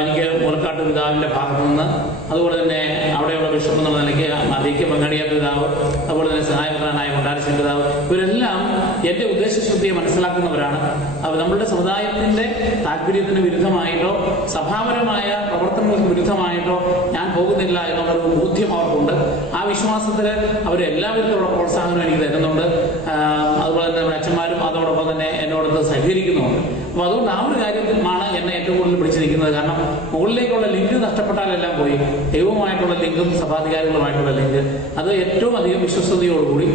എനിക്ക് മുളക്കാട്ട് പിതാവിന്റെ ഭാഗത്തു നിന്ന്, അതുപോലെ തന്നെ അവിടെയുള്ള ബിഷപ്പ് എന്നുള്ള നിലയ്ക്ക് ജേക്കബ് പങ്കാളിയാത്ത പിതാവ്, അതുപോലെ തന്നെ സഹായകനായ കൊണ്ടാരശ്ശേരി പിതാവ്, ഇവരെല്ലാം എന്റെ ഉദ്ദേശശുദ്ധിയെ മനസ്സിലാക്കുന്നവരാണ്. അവർ നമ്മളുടെ സമുദായത്തിന്റെ താല്പര്യത്തിന് വിരുദ്ധമായിട്ടോ സഭാപരമായ പ്രവർത്തനങ്ങൾക്ക് വിരുദ്ധമായിട്ടോ ഞാൻ പോകുന്നില്ല എന്നുള്ളൊരു ബോധ്യം അവർക്കുണ്ട്. ആ വിശ്വാസത്തിൽ അവരെല്ലാവരിലുള്ള പ്രോത്സാഹനം എനിക്ക് തരുന്നുണ്ട്. അതുപോലെ തന്നെ നമ്മുടെ അച്ഛന്മാരും അതോടൊപ്പം തന്നെ എന്നോടൊത്ത് സഹകരിക്കുന്നുണ്ട്. അപ്പൊ അതുകൊണ്ട് ആ ഒരു കാര്യത്തിലാണ് എന്നെ ഏറ്റവും കൂടുതൽ പിടിച്ചു നിൽക്കുന്നത്. കാരണം മുകളിലേക്കുള്ള ലിങ്ക് നഷ്ടപ്പെട്ടാലെല്ലാം പോയി. ദൈവവുമായിട്ടുള്ള ലിങ്കും സഭാധികാരികളുമായിട്ടുള്ള ലിങ്ക് അത് ഏറ്റവും അധികം വിശ്വസ്തയോടുകൂടി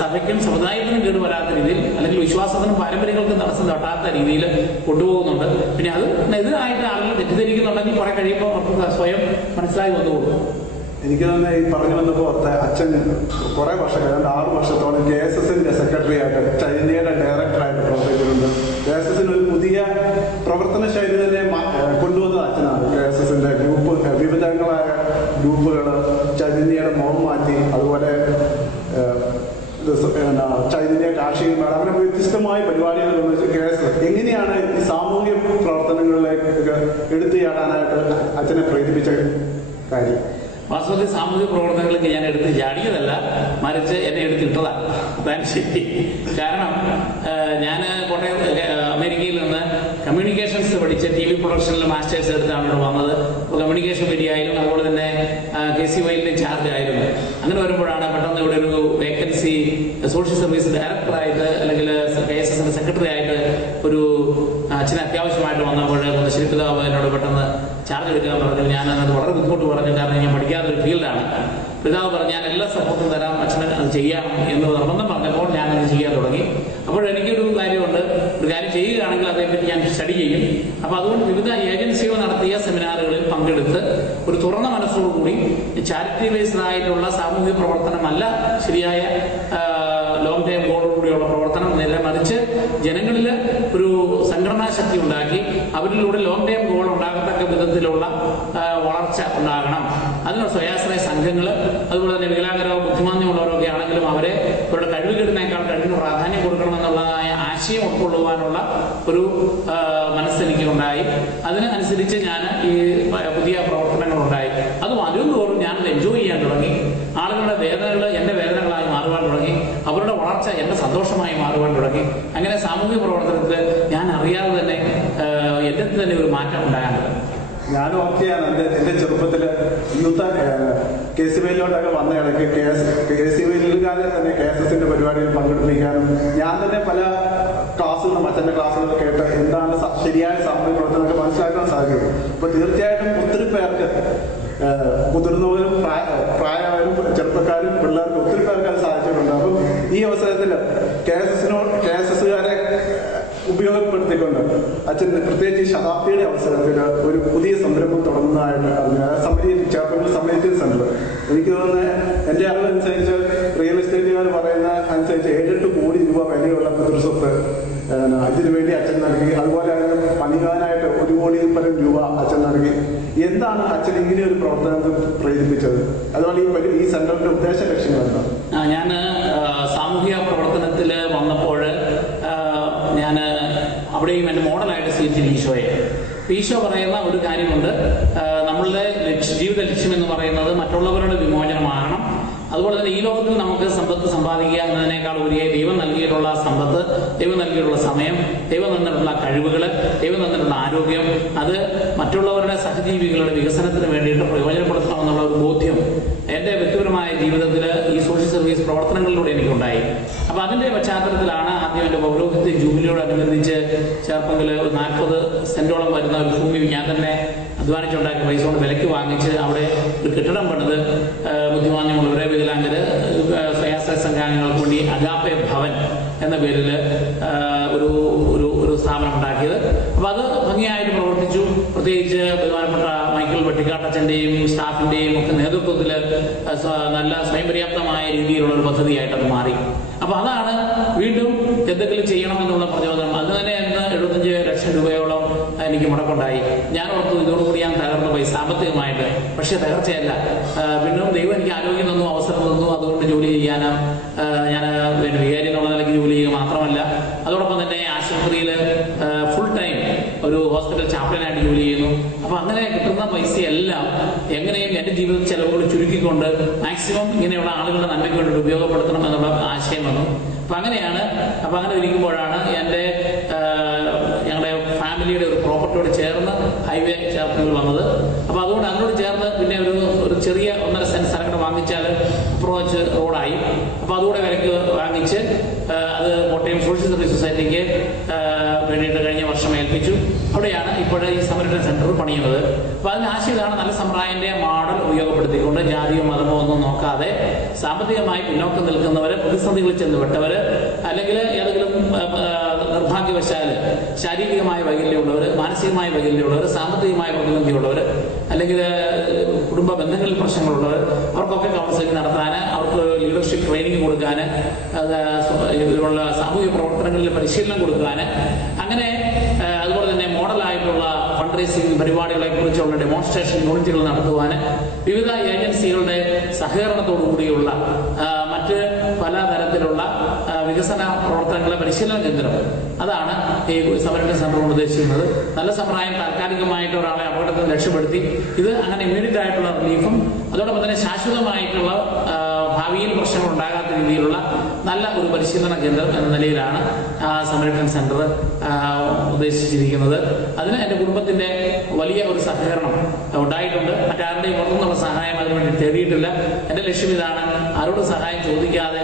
സഭയ്ക്കും സമുദായത്തിനും കേടുവരാത്ത രീതിയിൽ, അല്ലെങ്കിൽ വിശ്വാസത്തിനും പാരമ്പര്യങ്ങൾക്കും തടസ്സം തട്ടാത്ത രീതിയിൽ കൊണ്ടുപോകുന്നുണ്ട്. പിന്നെ അത് എതിരായിട്ട് ആളുകൾ തെറ്റിദ്ധരിക്കുന്നുണ്ടെങ്കിൽ കുറെ കഴിയുമ്പോൾ അവർക്ക് സ്വയം മനസ്സിലായി വന്നുകൊടുക്കും. എനിക്ക് തന്നെ ഈ പറഞ്ഞു വന്നപ്പോൾ അച്ഛൻ കുറെ വർഷക്കാലം 6 വർഷത്തോളം KSSന്റെ സെക്രട്ടറി ആയിട്ട്, ചൈനയുടെ ഡയറക്ടറായിട്ട് പ്രവർത്തിച്ചിട്ടുണ്ട്. KSSന് ഒരു പുതിയ പ്രവർത്തന ശൈലി തന്നെ കൊണ്ടുവന്നത് അച്ഛനാണ്. KSSന്റെ ഗ്രൂപ്പ്, വിവിധങ്ങളായ ഗ്രൂപ്പുകൾ ചൈതന്യയുടെ മുഖം മാറ്റി, അതുപോലെ ചൈതന്യ കാർഷിക മേള, അങ്ങനെ വ്യത്യസ്തമായ പരിപാടികൾ നിർവഹിച്ച് KSS എങ്ങനെയാണ് ഈ സാമൂഹ്യ പ്രവർത്തനങ്ങളിലേക്ക് എടുത്തു ചാടാനായിട്ട് അച്ഛനെ പ്രേരിപ്പിച്ചത്? കാര്യം. വാസ്തവത്തിൽ സാമൂഹിക പ്രവർത്തനങ്ങൾക്ക് ഞാൻ എടുത്ത് ചാടിയതല്ല, മറിച്ച് എന്നെ എടുത്തിട്ടതാണ്. അതാണ് ശരി. കാരണം ഞാൻ കോട്ടയം അമേരിക്കയിൽ നിന്ന് കമ്മ്യൂണിക്കേഷൻസ് പഠിച്ച് TV പ്രൊഡക്ഷനിൽ മാസ്റ്റേഴ്സ് എടുത്താണ് ഇവിടെ വന്നത്. അപ്പോൾ കമ്മ്യൂണിക്കേഷൻ പറ്റിയായാലും അതുപോലെ തന്നെ KCYL ചാർജ് ആയിരുന്നു. അങ്ങനെ വരുമ്പോഴാണ് പെട്ടെന്ന് ഇവിടെ ഒരു വേക്കൻസി സോഷ്യൽ സർവീസ് ഡയറക്ടറായിട്ട് അല്ലെങ്കിൽ KSSന്റെ സെക്രട്ടറി ആയിട്ട് ഒരു അച്ഛന് അത്യാവശ്യമായിട്ട് വന്നപ്പോൾ ശരി പിതാവ് എന്നോട് പെട്ടെന്ന് ചാർജ് എടുക്കാൻ പറഞ്ഞു. ഞാൻ അത് വളരെ ബുദ്ധിമുട്ട് പറഞ്ഞു, കാരണം ഞാൻ പഠിക്കാത്തൊരു ഫീൽഡാണ്. പിതാവ് പറഞ്ഞു ഞാൻ എല്ലാ സപ്പോർട്ടും തരാം, അച്ഛന് അത് ചെയ്യാം എന്ന് നിർബന്ധം പറഞ്ഞപ്പോൾ ഞാൻ അത് ചെയ്യാൻ തുടങ്ങി. അപ്പോൾ എനിക്കൊരു കാര്യമുണ്ട്, ഒരു കാര്യം ചെയ്യുകയാണെങ്കിൽ അതേപ്പറ്റി ഞാൻ സ്റ്റഡി ചെയ്യും. അപ്പോൾ അതുകൊണ്ട് വിവിധ ഏജൻസികൾ നടത്തിയ സെമിനാറുകളിൽ പങ്കെടുത്ത് ഒരു തുറന്ന മനസ്സോടുകൂടി ചാരിറ്റി ബേസ്ഡ് ആയിട്ടുള്ള സാമൂഹിക പ്രവർത്തനമല്ല ശരിയായ ലോങ് ടൈം ഗോളോടുകൂടിയുള്ള പ്രവർത്തനം, നേരെ മറിച്ച് ജനങ്ങളിൽ ഒരു സംഘടനാ ശക്തി ഉണ്ടാക്കി അവരിലൂടെ ലോങ് ടൈം ഗോൾ ഉണ്ടാകത്തക്ക വിധത്തിലുള്ള വളർച്ച ഉണ്ടാകണം. അതിനുള്ള സ്വയാശ്രയ സംഘങ്ങൾ, അതുപോലെ തന്നെ വികലാംഗരോ ബുദ്ധിമാന്യമുള്ളവരൊക്കെ ആണെങ്കിലും അവരെ അവരുടെ കഴിവുകേടിനേക്കാൾ കഴിവിന് പ്രാധാന്യം കൊടുക്കണമെന്നുള്ളതായ ആശയം ഉൾക്കൊള്ളുവാനുള്ള ഒരു മനസ്സെനിക്കുണ്ടായി. അതിനനുസരിച്ച് ഞാൻ ഈ പുതിയ പ്രവർത്തനങ്ങളുണ്ടായി. അത് തോറും ഞാനത് എൻജോയ് ചെയ്യാൻ തുടങ്ങി. ആളുകളുടെ വേദനകൾ എന്റെ വേദനകളായി മാറുവാൻ തുടങ്ങി, അവരുടെ വളർച്ച എന്റെ സന്തോഷമായി മാറുവാൻ തുടങ്ങി. അങ്ങനെ സാമൂഹിക പ്രവർത്തനത്തിൽ ഞാൻ അറിയാതെ തന്നെ എന്റെ തന്നെ ഒരു മാറ്റം ഉണ്ടാകാറുണ്ട്. ഞാനും ഓക്കെയാണ്. എന്റെ ചെറുപ്പത്തില് യൂത്ത് KCYLോട്ടൊക്കെ വന്ന ഇടയ്ക്ക് KCYLുകാരെ തന്നെ KSSന്റെ പരിപാടിയിൽ പങ്കെടുപ്പിക്കാനും ഞാൻ തന്നെ പല ക്ലാസ്സുകളും അച്ഛന്റെ ക്ലാസ്സുകളൊക്കെ കേട്ട് എന്താണ് ശരിയായ സാമൂഹിക പ്രവർത്തനമൊക്കെ മനസ്സിലാക്കാൻ സാധിക്കും. അപ്പൊ തീർച്ചയായിട്ടും ഒത്തിരി പേർക്ക്, മുതിർന്നവരും പ്രായമായവരും ചെറുപ്പക്കാരും പിള്ളേർക്കും ഒത്തിരി പേർക്ക് അത് സാധിച്ചിട്ടുണ്ട്. അപ്പം ഈ അവസരത്തിൽ KSSകാരെ ഉപയോഗപ്പെടുത്തിക്കൊണ്ട് അച്ഛൻ പ്രത്യേകിച്ച് ശതാബ്ദിയുടെ അവസരത്തിൽ ഒരു പുതിയ സംരംഭം തുടങ്ങുന്നതായിട്ട് ചേർപ്പങ്ങൾ സമ്മേറ്റിവ് സെന്റർ. എനിക്ക് തോന്നുന്നത് എന്റെ അറിവനുസരിച്ച് റിയൽ എസ്റ്റേറ്റുകാർ പറയുന്ന അനുസരിച്ച് 7-8 കോടി രൂപ വിലയുള്ള പിതൃസ്വത്ത് ഇതിനു വേണ്ടി അച്ഛൻ നൽകി. അതുപോലെ പണികാനായിട്ട് 1 കോടി പരം രൂപ അച്ഛൻ നൽകി. എന്താണ് അച്ഛൻ ഇങ്ങനെ ഒരു പ്രവർത്തനത്തിൽ പ്രേരിപ്പിച്ചത്? അതുപോലെ ഈ സെന്ററിന്റെ ഉദ്ദേശ ലക്ഷ്യങ്ങൾ എന്താണ്? ഞാൻ സാമൂഹിക പ്രവർത്തനത്തിൽ വന്നപ്പോൾ ഞാൻ അവിടെയും എൻ്റെ മോഡലായിട്ട് സ്വീകരിച്ച ഈശോയെ. ഈശോ പറയുന്ന ഒരു കാര്യമുണ്ട്, നമ്മളുടെ ജീവിത ലക്ഷ്യം എന്ന് പറയുന്നത് മറ്റുള്ളവരുടെ വിമോചനമാകണം. അതുപോലെ തന്നെ ഈ ലോകത്തിൽ നമുക്ക് സമ്പത്ത് സമ്പാദിക്കുക എന്നതിനേക്കാൾ ഉപരിയായി ദൈവം നൽകിയിട്ടുള്ള സമ്പത്ത്, ദൈവം നൽകിയിട്ടുള്ള സമയം, ദൈവം തന്നിട്ടുള്ള കഴിവുകൾ, ദൈവം തന്നിട്ടുള്ള ആരോഗ്യം, അത് മറ്റുള്ളവരുടെ സഹജീവികളുടെ വികസനത്തിന് വേണ്ടിയിട്ട് പ്രയോജനപ്പെടുത്തണമെന്നുള്ള ഒരു ബോധ്യം എന്റെ വ്യക്തിപരമായ ജീവിതത്തിൽ ഈ സോഷ്യൽ സർവീസ് പ്രവർത്തനങ്ങളിലൂടെ എനിക്കുണ്ടായി. അപ്പൊ അതിന്റെ പശ്ചാത്തലത്തിലാണ് ആദ്യം എന്റെ പൗരോഹിത്യ ജൂബിലിയോടനുബന്ധിച്ച് ചേർപ്പെങ്കിൽ 40 സെന്റോളം വരുന്ന ഒരു ഭൂമി ഞാൻ തന്നെ അധ്വാനിച്ചുണ്ടാക്കിയ പൈസ കൊണ്ട് വിലയ്ക്ക് വാങ്ങിച്ച് അവിടെ ഒരു കെട്ടിടം പണിത് ബുദ്ധിമാന്യമുള്ളവരെ, വികലാംഗര്, സ്വയാശ്രയ സംഘാംഗങ്ങൾക്ക് വേണ്ടി അഗാപ്പെ ഭവൻ എന്ന പേരിൽ ഒരു സ്ഥാപനം ഉണ്ടാക്കിയത്. അപ്പൊ അത് ഭംഗിയായിട്ട് പ്രവർത്തിച്ചു. പ്രത്യേകിച്ച് ബഹുമാനപ്പെട്ട മൈക്കിൾ വെട്ടിക്കാട്ടച്ഛന്റെയും സ്റ്റാഫിന്റെയും ഒക്കെ നേതൃത്വത്തിൽ നല്ല സ്വയം പര്യാപ്തമായ രീതിയിലുള്ള ഒരു പദ്ധതിയായിട്ട് അത് മാറി. അപ്പൊ അതാണ് വീണ്ടും എന്തെങ്കിലും ചെയ്യണമെന്നുള്ള പ്രചോദനം. അത് തന്നെ 75 ലക്ഷം രൂപയോളം എനിക്ക് മുടക്കുണ്ടായി. ഞാൻ ഓർത്തു ഇതോടുകൂടി ഞാൻ തകർന്നു പോയി സാമ്പത്തികമായിട്ട്. പക്ഷെ തകർച്ചയല്ല, വീണ്ടും ദൈവം എനിക്ക് ആരോഗ്യം തന്നു, അവസരം തന്നു. അതുകൊണ്ട് ജോലി ചെയ്യാനും ഞാൻ വികാരി എന്നുള്ള നിലയ്ക്ക് ജോലി ചെയ്യുക മാത്രമല്ല, അതോടൊപ്പം തന്നെ ആശുപത്രിയിൽ ഫുൾ ടൈം ഒരു ഹോസ്പിറ്റൽ ചാപ്ലിനായിട്ട് ജോലി ചെയ്യുന്നു. അപ്പൊ അങ്ങനെ കിട്ടുന്ന പൈസയെല്ലാം എങ്ങനെയും എന്റെ ജീവിത ചെലവുകൾ ചുരുക്കിക്കൊണ്ട് മാക്സിമം ഇങ്ങനെയുള്ള ആളുകളുടെ നന്മയ്ക്ക് വേണ്ടി ഉപയോഗപ്പെടുത്തണം എന്നുള്ള ആശയം വന്നു. അപ്പൊ അങ്ങനെ ഇരിക്കുമ്പോഴാണ് ഞങ്ങളുടെ ഫാമിലിയുടെ ഒരു പ്രോപ്പർട്ടിയോട് ചേർന്ന് ഹൈവേ ചേർപ്പുകൾ വന്നത്. അപ്പൊ അതുകൊണ്ട് അതിനോട് ചേർന്ന് പിന്നെ ഒരു ചെറിയ 1.5 സെന്റ് സ്ഥലം കൂടെ വാങ്ങിച്ചാൽ അപ്രോച്ച് റോഡായി. അപ്പൊ അതുകൂടെ വിലക്ക് വാങ്ങിച്ച് അത് കോട്ടയം സോഷ്യൽ സർവീസ് സൊസൈറ്റിക്ക് വേണ്ടിയിട്ട് കഴിഞ്ഞ വർഷം ഏൽപ്പിച്ചു. അവിടെയാണ് ഇപ്പോഴത്തെ ഈ സമരട്ട സെന്റർ പണിയുന്നത്. അപ്പൊ അതിന് ആശയം ഇതാണ്, നല്ല സമ്പ്രദായന്റെ മോഡൽ ഉപയോഗപ്പെടുത്തിക്കൊണ്ട് ജാതിയോ മതമോ ഒന്നും നോക്കാതെ സാമ്പത്തികമായി പിന്നോക്കം നിൽക്കുന്നവര്, പ്രതിസന്ധികളിൽ ചെന്നുപെട്ടവര്, അല്ലെങ്കിൽ ഏതെങ്കിലും നിർഭാഗ്യവശാല് ശാരീരികമായ വൈകല്യമുള്ളവര്, മാനസികമായ വൈകല്യമുള്ളവർ, സാമ്പത്തികമായ പ്രതിബന്ധിയുള്ളവർ, അല്ലെങ്കിൽ കുടുംബ ബന്ധങ്ങളിൽ പ്രശ്നങ്ങളുള്ളവർ, അവർക്കൊക്കെ കൗൺസിലിംഗ് നടത്താൻ, അവർക്ക് ലീഡർഷിപ്പ് ട്രെയിനിങ് കൊടുക്കാൻ, ഇതിലുള്ള സാമൂഹിക പ്രവർത്തനങ്ങളിൽ പരിശീലനം കൊടുക്കാൻ, അങ്ങനെ അതുപോലെ തന്നെ മോഡലായിട്ടുള്ള ഫണ്ട് റേസിംഗ് പരിപാടികളെ കുറിച്ചുള്ള ഡെമോൺസ്ട്രേഷൻ യൂണിറ്റുകൾ നടത്തുവാൻ, വിവിധ ഏജൻസികളുടെ സഹകരണത്തോടു കൂടിയുള്ള മറ്റ് പലതരത്തിലുള്ള വികസന പ്രവർത്തനങ്ങളുടെ പരിശീലന കേന്ദ്രം. അതാണ് ഈ സമരട്ടൻ സെന്റർ കൊണ്ട് ഉദ്ദേശിക്കുന്നത്. നല്ല സമ്പ്രദായം താൽക്കാലികമായിട്ട് ഒരാളെ അപകടത്തിൽ നിന്ന് രക്ഷപ്പെടുത്തി ഇത് അങ്ങനെ ഇമ്മീഡിയറ്റ് ആയിട്ടുള്ള റിലീഫും അതോടൊപ്പം തന്നെ ശാശ്വതമായിട്ടുള്ള ഭാവിയിൽ പ്രശ്നങ്ങൾ ഉണ്ടാകാത്ത രീതിയിലുള്ള നല്ല ഒരു പരിശീലന കേന്ദ്രം എന്ന നിലയിലാണ് സമരട്ടൻ സെന്റർ ഉദ്ദേശിച്ചിരിക്കുന്നത്. അതിന് എൻ്റെ കുടുംബത്തിന്റെ വലിയ ഒരു സഹകരണം ഉണ്ടായിട്ടുണ്ട്. മറ്റാരുടെയും പുറത്തുനിന്നുള്ള സഹായം അതിനുവേണ്ടി തേടിയിട്ടില്ല. എൻ്റെ ലക്ഷ്യം ഇതാണ്, ആരോടും സഹായം ചോദിക്കാതെ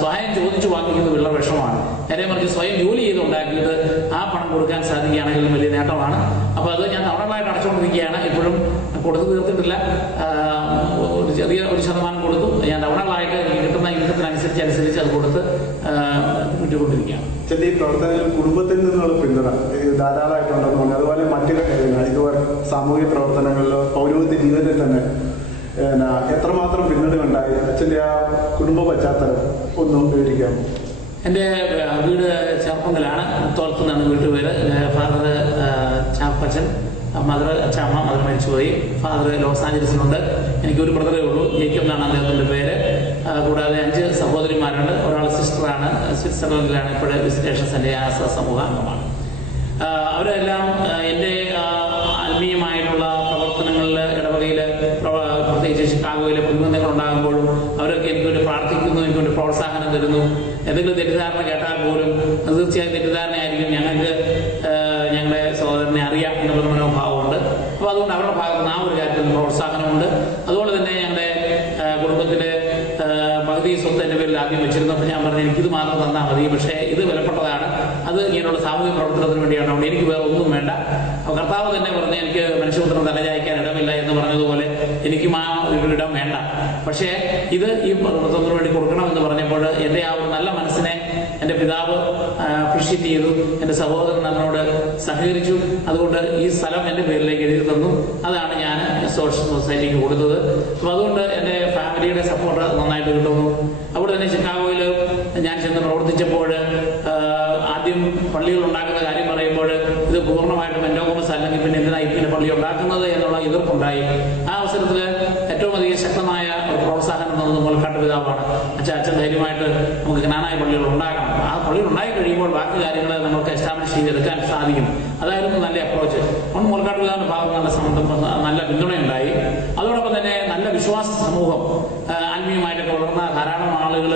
സഹായം ചോദിച്ചു വാങ്ങിക്കുന്നത് വളരെ വിഷമമാണ്. നേരെ മറിച്ച് സ്വയം ജോലി ചെയ്ത് ഉണ്ടാക്കിയിട്ട് ആ പണം കൊടുക്കാൻ സാധിക്കുകയാണെങ്കിൽ വലിയ നേട്ടമാണ്. അപ്പോൾ അത് ഞാൻ തവണകളായിട്ട് അടച്ചുകൊണ്ടിരിക്കുകയാണ്. ഇപ്പോഴും കൊടുത്തു തീർത്തിട്ടില്ല. ചെറിയ ഒരു ശതമാനം കൊടുത്തു. ഞാൻ തവണകളായിട്ട് എനിക്ക് കിട്ടുന്ന ഇൻകത്തിനനുസരിച്ച് അത് കൊടുത്ത് വിട്ടുകൊണ്ടിരിക്കുകയാണ്. ഈ പ്രവർത്തനങ്ങൾ കുടുംബത്തിൽ നിന്നുള്ള പിന്തുണ ധാരാളമായിട്ടുണ്ടെന്ന് പറഞ്ഞു. അതുപോലെ മറ്റു ഇതുപോലെ സാമൂഹിക പ്രവർത്തനങ്ങളിലോ പൗരോഹിത്യ ജീവിതത്തിൽ തന്നെ എത്രമാത്രം പിന്തുണ ഉണ്ടായി? അച്ഛൻ്റെ ആ കുടുംബ പശ്ചാത്തലം ഒന്നും വിവരിക്കാം. എൻ്റെ വീട് ചേർപ്പങ്കലാണ്. മുത്തോളത്ത് നിന്നാണ് വീട്ടുപേര്. Father Chappachan, mother Achamma, mother മരിച്ചുപോയി. ഫാദർ ലോസ് ആഞ്ചലസിലുണ്ട്. എനിക്കൊരു ബ്രദറേ ഉള്ളൂ, ജേക്കബ് എന്നാണ് അദ്ദേഹത്തിൻ്റെ പേര്. കൂടാതെ 5 സഹോദരിമാരുണ്ട്. ഒരാൾ സിസ്റ്ററാണ്, സ്വിറ്റ്സർലൻഡിലാണ് ഇപ്പോഴേ വിസിറ്റേഷൻസ് എൻ്റെ സമൂഹാംഗമാണ്. അവരെല്ലാം എൻ്റെ ആത്മീയമായിട്ടുള്ള പ്രവർത്തനങ്ങളിൽ ഇടവകയിൽ പ്രത്യേകിച്ച് ഷിക്കാഗോയിലെ പ്രതിബന്ധങ്ങൾ ഉണ്ടാകുമ്പോഴും അവരൊക്കെ എനിക്കൊരു പ്രാർത്ഥിക്കുന്നു, എനിക്കൊരു പ്രോത്സാഹനം തരുന്നു. എന്തെങ്കിലും തെറ്റിദ്ധാരണ കേട്ടാൽ പോലും അത് തീർച്ചയായും തെറ്റിദ്ധാരണയായിരിക്കും, ഞങ്ങൾക്ക് ഞങ്ങളുടെ സഹോദരനെ അറിയാം എന്നുള്ള മനോഭാവമുണ്ട്. അപ്പോൾ അതുകൊണ്ട് അവരുടെ ഭാഗത്ത് നിന്ന് ആ ഒരു കാര്യത്തിൽ പ്രോത്സാഹനമുണ്ട്. അതുപോലെ തന്നെ ഞങ്ങളുടെ കുടുംബത്തിലെ പകുതി സ്വത്ത് എൻ്റെ പേരിൽ ആദ്യം വെച്ചിരുന്നു. അപ്പോൾ ഞാൻ പറഞ്ഞു എനിക്കിത് മാത്രം തന്നാൽ മതി, പക്ഷേ ഇത് വിലപ്പെട്ടതാണ്, അത് ഇങ്ങനെയുള്ള സാമൂഹിക പ്രവർത്തനത്തിന് വേണ്ടിയാണ്, അവിടെ എനിക്ക് വേറെ ഒന്നും വേണ്ട. കർത്താവ് തന്നെ പറഞ്ഞ് എനിക്ക് മനുഷ്യപുത്രം തലചായ്ക്കാൻ ഇടമില്ല എന്ന് പറഞ്ഞതുപോലെ എനിക്കും ആ ഇടം വേണ്ട, പക്ഷേ ഇത് ഈ പ്രവർത്തനത്തിന് വേണ്ടി കൊടുക്കണമെന്ന് പറഞ്ഞപ്പോൾ എൻ്റെ ആ ഒരു നല്ല മനസ്സിനെ എൻ്റെ പിതാവ് അപ്രീഷിയേറ്റ് ചെയ്തു. എൻ്റെ സഹോദരൻ അതിനോട് സഹകരിച്ചു. അതുകൊണ്ട് ഈ സ്ഥലം എൻ്റെ പേരിലേക്ക് എഴുതി തന്നു. അതാണ് ഞാൻ സോഷ്യൽ സൊസൈറ്റിക്ക് കൊടുത്തത്. അപ്പോൾ അതുകൊണ്ട് എൻ്റെ ഫാമിലിയുടെ സപ്പോർട്ട് നന്നായിട്ട് കിട്ടുന്നു. അവിടെ തന്നെ ചിക്കാഗോയിൽ ഞാൻ ചെന്ന് പ്രവർത്തിച്ചപ്പോൾ ആദ്യം പള്ളികൾ ഉണ്ടാക്കുന്ന കാര്യം പറയുമ്പോൾ ഇത് പൂർണ്ണമായിട്ടും എൻഡോഗമസ് അല്ലെങ്കിൽ പിന്നെ എന്തിനാ ഇപ്പിന്റെ പള്ളി ഉണ്ടാക്കുന്നത് എന്നുള്ള എതിർപ്പുണ്ടായി. ആ അവസരത്തിൽ ഏറ്റവും അധികം ശക്തമായ ഒരു പ്രോത്സാഹനം തന്നത് മുലക്കാട്ട് പിതാവാണ്. അച്ഛൻ ധൈര്യമായിട്ട് നമുക്ക് ജ്ഞാനായ പള്ളികൾ ഉണ്ടാക്കണം. ആ പള്ളികൾ ഉണ്ടായി കഴിയുമ്പോൾ ബാക്കി കാര്യങ്ങൾ നമുക്ക് എസ്റ്റാബ്ലിഷ് ചെയ്തെടുക്കാൻ സാധിക്കും. അതായിരുന്നു നല്ല അപ്രോച്ച്. അതുകൊണ്ട് മുലക്കാട്ട് പിതാവിന്റെ ഭാഗത്ത് നല്ല പിന്തുണയുണ്ടായി. അതോടൊപ്പം തന്നെ നല്ല വിശ്വാസ സമൂഹം ആത്മീയമായിട്ടൊക്കെ വളർന്ന ധാരാളം ആളുകൾ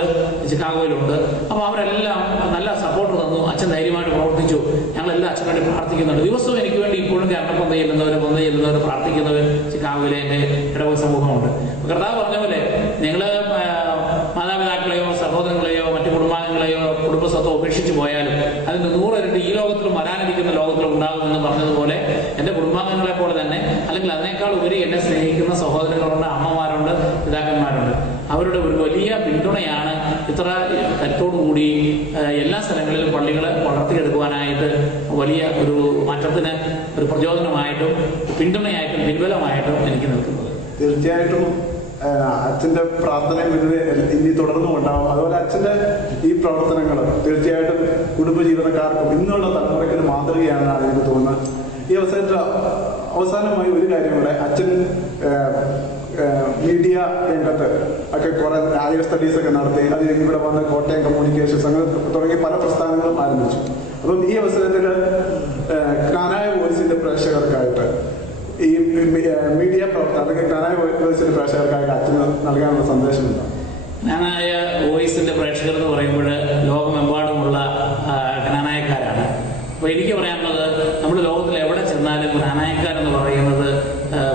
ചിക്കാഗോയിലുണ്ട്. അപ്പോൾ അവരെല്ലാം നല്ല സപ്പോർട്ട് തന്നു. അച്ഛൻ ധൈര്യമായിട്ട് പ്രവർത്തിച്ചു. ഞങ്ങളെല്ലാം അച്ഛന് വേണ്ടി പ്രാർത്ഥിക്കുന്നുണ്ട്. ദിവസവും എനിക്ക് വേണ്ടി ഇപ്പോഴും കരണപ്പൊന്ത ചെല്ലുന്നവർ പ്രാർത്ഥിക്കുന്നവർ ചിക്കാഗോയിലെ എൻ്റെ ഇടവക സമൂഹമുണ്ട്. കർത്താവ് പറഞ്ഞ പോലെ നിങ്ങൾ മാതാപിതാക്കളെയോ സഹോദരങ്ങളെയോ മറ്റു കുടുംബാംഗങ്ങളെയോ കുടുംബസ്വത്തോ ഉപേക്ഷിച്ചു പോയാലും അതിന് 100 ഇരട്ടി ഈ ലോകത്തിലും വരാനിരിക്കുന്ന ലോകത്തിലും ഉണ്ടാകുമെന്ന് പറഞ്ഞതുപോലെ എൻ്റെ കുടുംബാംഗങ്ങളെ പോലെ തന്നെ അല്ലെങ്കിൽ അതിനേക്കാൾ ഉപരി എന്നെ സ്നേഹിക്കുന്ന സഹോദരങ്ങളുണ്ട്, അമ്മമാരുണ്ട്, പിതാക്കന്മാരുണ്ട്. അവരുടെ ഒരു വലിയ പിന്തുണയാണ് ഇത്ര കരുത്തോടുകൂടി എല്ലാ സ്ഥലങ്ങളിലും പള്ളികളെ വളർത്തിയെടുക്കുവാനായിട്ട് വലിയ ഒരു മാറ്റത്തിന് ഒരു പ്രചോദനമായിട്ടും പിന്തുണയായിട്ടും പിൻബലമായിട്ടും എനിക്ക് നിൽക്കുന്നത്. തീർച്ചയായിട്ടും അച്ഛന്റെ പ്രാർത്ഥനയും ഇനി തുടർന്നും ഉണ്ടാവും. അതുപോലെ അച്ഛന്റെ ഈ പ്രവർത്തനങ്ങൾ തീർച്ചയായിട്ടും കുടുംബജീവിതക്കാർക്കും ഇന്നുള്ള തലമുറയ്ക്ക് മാതൃകയാണെന്നാണ് എനിക്ക് തോന്നുന്നത്. ഈ അവസരത്തിൽ അവസാനമായി ഒരു കാര്യം കൂടെ, അച്ഛൻ മീഡിയ രംഗത്ത് ഒക്കെ കുറെ ഹയർ സ്റ്റഡീസ് ഒക്കെ നടത്തി. അത് ഇവിടെ വന്ന് കോട്ടയം കമ്മ്യൂണിക്കേഷൻസ് അങ്ങനെ തുടങ്ങി പല പ്രസ്ഥാനങ്ങളും ആരംഭിച്ചു. അപ്പം ഈ അവസരത്തിൽ കാനായ വോയിസിന്റെ പ്രേക്ഷകർക്കായിട്ട് ഈ മീഡിയ പ്രവർത്തനം അല്ലെങ്കിൽ കാനായ വോയിസിന്റെ പ്രേക്ഷകർക്കായിട്ട് അച്ഛന് നൽകാനുള്ള സന്ദേശമുണ്ട്. ജ്ഞാനായ വോയിസിന്റെ പ്രേക്ഷകർ എന്ന് പറയുമ്പോൾ ലോകമെമ്പാടുമുള്ള ജ്ഞാനായക്കാരാണ്. അപ്പോൾ എനിക്ക് പറയാനുള്ളത്, നമ്മുടെ ലോകത്തിൽ എവിടെ ചെന്നാലും ജ്ഞാനായക്കാരെന്ന് പറയുന്നത്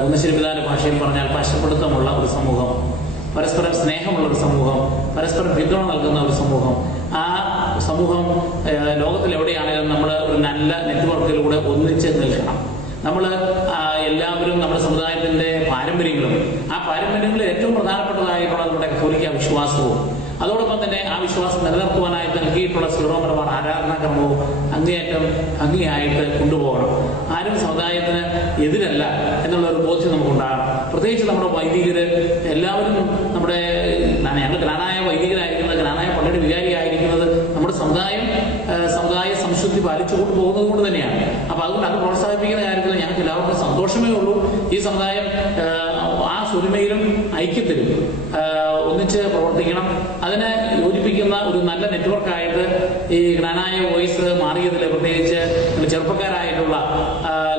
കുന്നശ്ശേരി പിതാവിന്റെ ഭാഷയിൽ പറഞ്ഞാൽ പശപ്പെടുത്തമുള്ള ഒരു സമൂഹം, പരസ്പരം സ്നേഹമുള്ള ഒരു സമൂഹം, പരസ്പരം പിന്തുണ നൽകുന്ന ഒരു സമൂഹം. ആ സമൂഹം ലോകത്തിൽ എവിടെയാണെങ്കിലും നമ്മൾ ഒരു നല്ല നെറ്റ്വർക്കിലൂടെ ഒന്നിച്ച് നിൽക്കണം. നമ്മൾ എല്ലാവരും നമ്മുടെ സമുദായത്തിന്റെ പാരമ്പര്യങ്ങളും ആ പാരമ്പര്യങ്ങളിൽ ഏറ്റവും പ്രധാനപ്പെട്ടതായിട്ടുള്ള നമ്മുടെ കത്തോലിക്ക വിശ്വാസവും അതോടൊപ്പം തന്നെ ആ വിശ്വാസം നിലനിർത്തുവാനായിട്ട് നൽകിയിട്ടുള്ള സീറോ മലബാർ ആരാധനാക്രമവും ഭംഗിയായിട്ട് കൊണ്ടുപോകണം. ആരും സമുദായത്തിന് എതിരല്ല എന്നുള്ള ഒരു ബോധ്യം നമുക്കുണ്ടാകണം. പ്രത്യേകിച്ച് നമ്മുടെ വൈദികര് എല്ലാവരും നമ്മുടെ ഞങ്ങൾ ജ്ഞാനായ വൈദികരായിരിക്കുന്നത്, ജ്ഞാനായ പള്ളിയുടെ വികാരിയായിരിക്കുന്നത് നമ്മുടെ സമുദായ സംശുദ്ധ ആത്മശുദ്ധി പാലിച്ചുകൊണ്ട് പോകുന്നത് കൊണ്ട് തന്നെയാണ്. അപ്പൊ അതുകൊണ്ട് അത് പ്രോത്സാഹിപ്പിക്കുന്ന കാര്യത്തിൽ ഞങ്ങൾക്ക് എല്ലാവർക്കും സന്തോഷമേ ഉള്ളൂ. ഈ സമുദായം ആ സ്വരുമയിലും ഐക്യത്തിലും ഒന്നിച്ച് പ്രവർത്തിക്കണം. അതിനെ യോജിപ്പിക്കുന്ന ഒരു നല്ല നെറ്റ്വർക്കായിട്ട് ഈ ജ്ഞാനായ വോയിസ് മാറിയതിൽ പ്രത്യേകിച്ച് ചെറുപ്പക്കാരായിട്ടുള്ള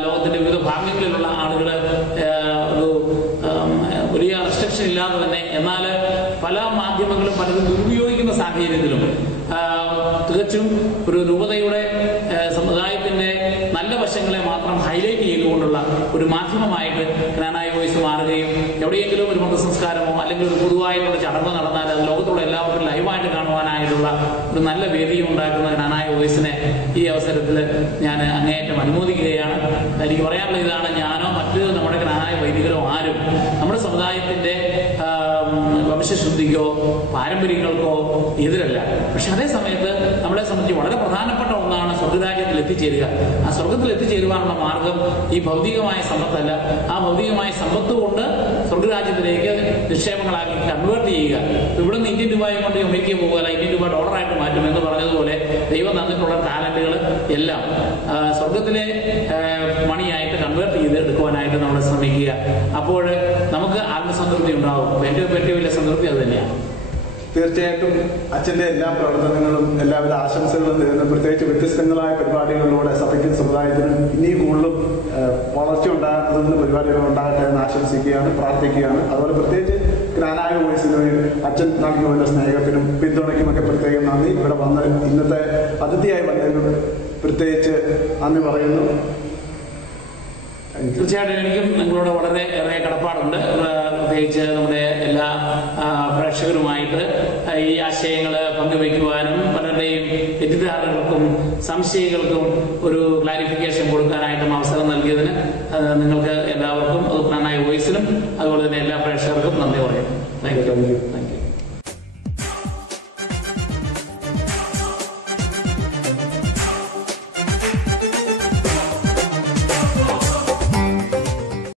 ലോകത്തിന്റെ വിവിധ ഭാഗങ്ങളിലുള്ള ആളുകൾ ഒരു വലിയ റെസ്ട്രിക്ഷൻ ഇല്ലാതെ തന്നെ, എന്നാൽ പല മാധ്യമങ്ങളും പലതും ദുരുപയോഗിക്കുന്ന സാഹചര്യത്തിലും തികച്ചും ഒരു രൂപതയുടെ സമുദായത്തിന്റെ നല്ല വശങ്ങളെ മാത്രം ഹൈലൈറ്റ് ചെയ്തുകൊണ്ടുള്ള ഒരു മാധ്യമമായിട്ട് ജ്ഞാനായ വോയിസ് മാറുകയും എവിടെയെങ്കിലും ഒരു മതസംസ്കാരമോ അല്ലെങ്കിൽ ഒരു പൊതുവായിട്ടുള്ള ചടങ്ങോ നടന്നാൽ അത് ലോകത്തുള്ള എല്ലാവർക്കും ലൈവായിട്ട് കാണുവാനായിട്ടുള്ള ഒരു നല്ല വേദിയും ഉണ്ടാക്കുന്ന ജ്ഞാനായ വോയിസിനെ ഈ അവസരത്തിൽ ഞാൻ അങ്ങേയറ്റം അനുമോദിക്കുകയാണ്. എനിക്ക് പറയാനുള്ള ഇതാണ്, ഞാനോ മറ്റ് നമ്മുടെ ജ്ഞാനായ വൈദികരോ ആരും നമ്മുടെ സമുദായത്തിന്റെ വംശശുദ്ധിക്കോ പാരമ്പര്യങ്ങൾക്കോ എതിരല്ല. പക്ഷെ അതേ സമയത്ത് നമ്മളെ സംബന്ധിച്ച് വളരെ പ്രധാനപ്പെട്ട ഒന്നാണ് സ്വർഗരാജ്യത്തിൽ എത്തിച്ചേരുക. ആ സ്വർഗത്തിൽ എത്തിച്ചേരുവാനുള്ള മാർഗം ഈ ഭൗതികമായ സമ്പത്തല്ല. ആ ഭൗതികമായ സമ്പത്ത് കൊണ്ട് സ്വർഗരാജ്യത്തിലേക്ക് നിക്ഷേപങ്ങളാക്കി കൺവേർട്ട് ചെയ്യുക. ഇവിടുന്ന് ഇന്ത്യൻ രൂപയും കൊണ്ട് അമേരിക്കയിൽ പോകുകയല്ല, ഇന്ത്യൻ രൂപ ഡോളറായിട്ട് മാറ്റും എന്ന് പറഞ്ഞതുപോലെ ദൈവം തന്നിട്ടുള്ള ടാലന്റുകൾ എല്ലാം സ്വർഗത്തിലെ മണിയായിട്ട് കൺവേർട്ട് ചെയ്ത് എടുക്കുവാനായിട്ട് നമ്മൾ ശ്രമിക്കുക. അപ്പോൾ നമുക്ക് ആത്മസംതൃപ്തി ഉണ്ടാവും. ഏറ്റവും വലിയ സംതൃപ്തി അത് തന്നെയാണ്. തീർച്ചയായിട്ടും അച്ഛന്റെ എല്ലാ പ്രവർത്തനങ്ങളും എല്ലാവിധ ആശംസകളും നേരുന്നു. പ്രത്യേകിച്ച് വ്യത്യസ്തങ്ങളായ പരിപാടികളിലൂടെ സഭയ്ക്കും സമുദായത്തിനും ഇനിയും കൂടുതലും വളർച്ച ഉണ്ടാകുന്നതിന് പരിപാടികൾ ഉണ്ടാകട്ടെ എന്ന് ആശംസിക്കുകയാണ്, പ്രാർത്ഥിക്കുകയാണ്. അതുപോലെ പ്രത്യേകിച്ച് ജ്ഞാനായ വോയിസിന് അച്ഛൻ നൽകിയ സ്നേഹത്തിനും പിന്തുണയ്ക്കുമൊക്കെ പ്രത്യേകം നന്ദി. ഇവിടെ വന്ന് ഇന്നത്തെ അതിഥിയായി വന്നതിനും പ്രത്യേകിച്ച് നന്ദി പറയുന്നു. തീർച്ചയായിട്ടും എനിക്കും നിങ്ങളോട് വളരെ ഏറെ കടപ്പാടുണ്ട്. പ്രത്യേകിച്ച് നമ്മുടെ എല്ലാ പ്രേക്ഷകരുമായിട്ട് ഈ ആശയങ്ങൾ പങ്കുവയ്ക്കുവാനും പലരുടെയും തെറ്റിദ്ധാരണകൾക്കും സംശയങ്ങൾക്കും ഒരു ക്ലാരിഫിക്കേഷൻ കൊടുക്കാനായിട്ടും അവസരം നൽകിയതിന് നിങ്ങൾക്ക് എല്ലാവർക്കും, അത് ജ്ഞാനായ വോയിസിനും അതുപോലെ തന്നെ എല്ലാ പ്രേക്ഷകർക്കും നന്ദി പറയുന്നു. Thank you.